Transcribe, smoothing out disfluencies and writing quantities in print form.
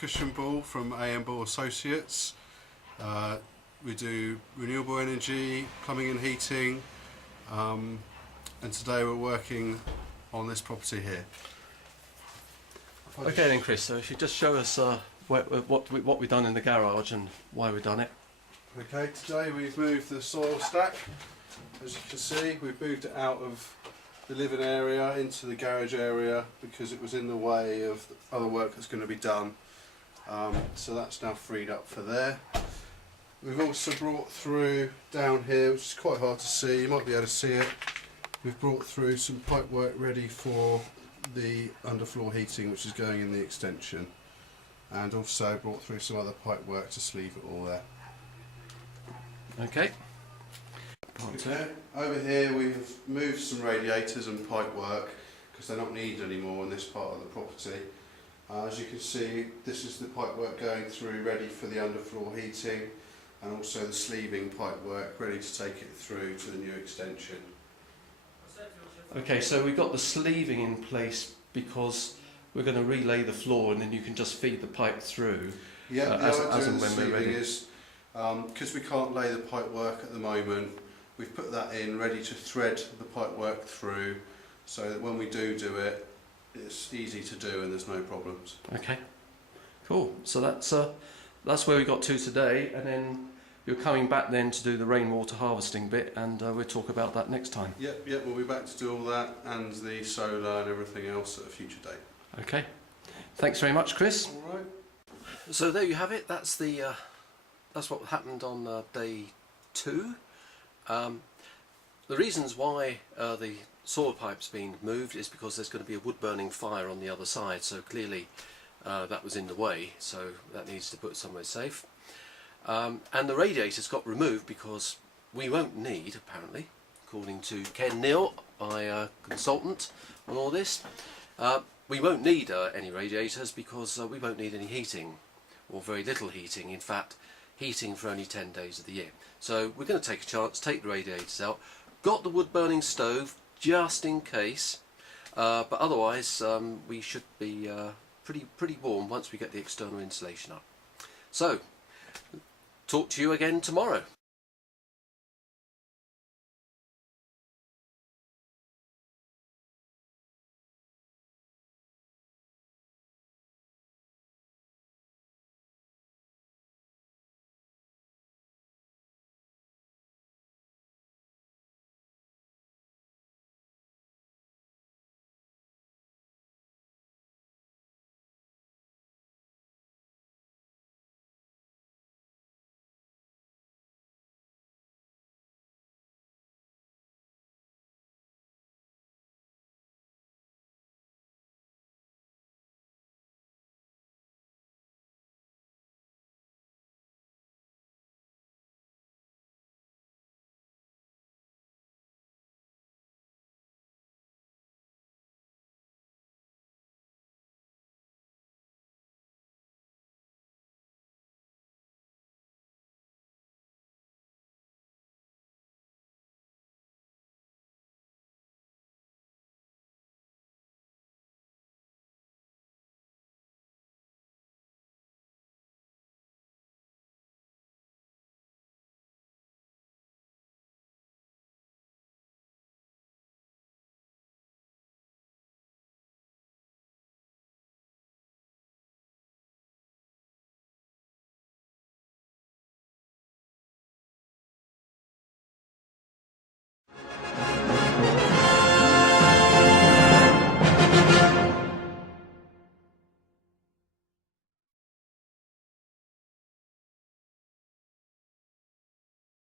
Christian Ball from AM Ball Associates. We do renewable energy, plumbing and heating, and today we're working on this property here. Okay then Chris, so if you just show us what we've done in the garage and why we've done it. Okay, today we've moved the soil stack. As you can see, we've moved it out of the living area into the garage area because it was in the way of the other work that's going to be done. So that's now freed up for there. We've also brought through down here, which is quite hard to see, you might be able to see it. We've brought through some pipe work ready for the underfloor heating, which is going in the extension, and also brought through some other pipe work to sleeve it all there. Okay. Okay. Over here we've moved some radiators and pipe work because they're not needed anymore in this part of the property. As you can see, this is the pipe work going through ready for the underfloor heating, and also the sleeving pipe work ready to take it through to the new extension. Okay, so we've got the sleeving in place because we're going to relay the floor and then you can just feed the pipe through. Yeah, the as idea and of the when we're ready. sleeving is, because we can't lay the pipe work at the moment, we've put that in ready to thread the pipe work through, so that when we do it, it's easy to do and there's no problems. Okay, cool. So that's where we got to today, and then you're coming back then to do the rainwater harvesting bit, and we'll talk about that next time. Yep, we'll be back to do all that and the solar and everything else at a future date. Okay, thanks very much, Chris. All right. So there you have it. That's what happened on day 2. The reasons why the soil pipe's been moved is because there's going to be a wood burning fire on the other side, so clearly that was in the way, so that needs to put somewhere safe. And the radiators got removed because we won't need, apparently, according to Ken Neal, my consultant on all this, we won't need any radiators because we won't need any heating, or very little heating, in fact heating for only 10 days of the year. So we're going to take a chance, take the radiators out, got the wood burning stove just in case, but otherwise we should be pretty warm once we get the external insulation up. So talk to you again tomorrow.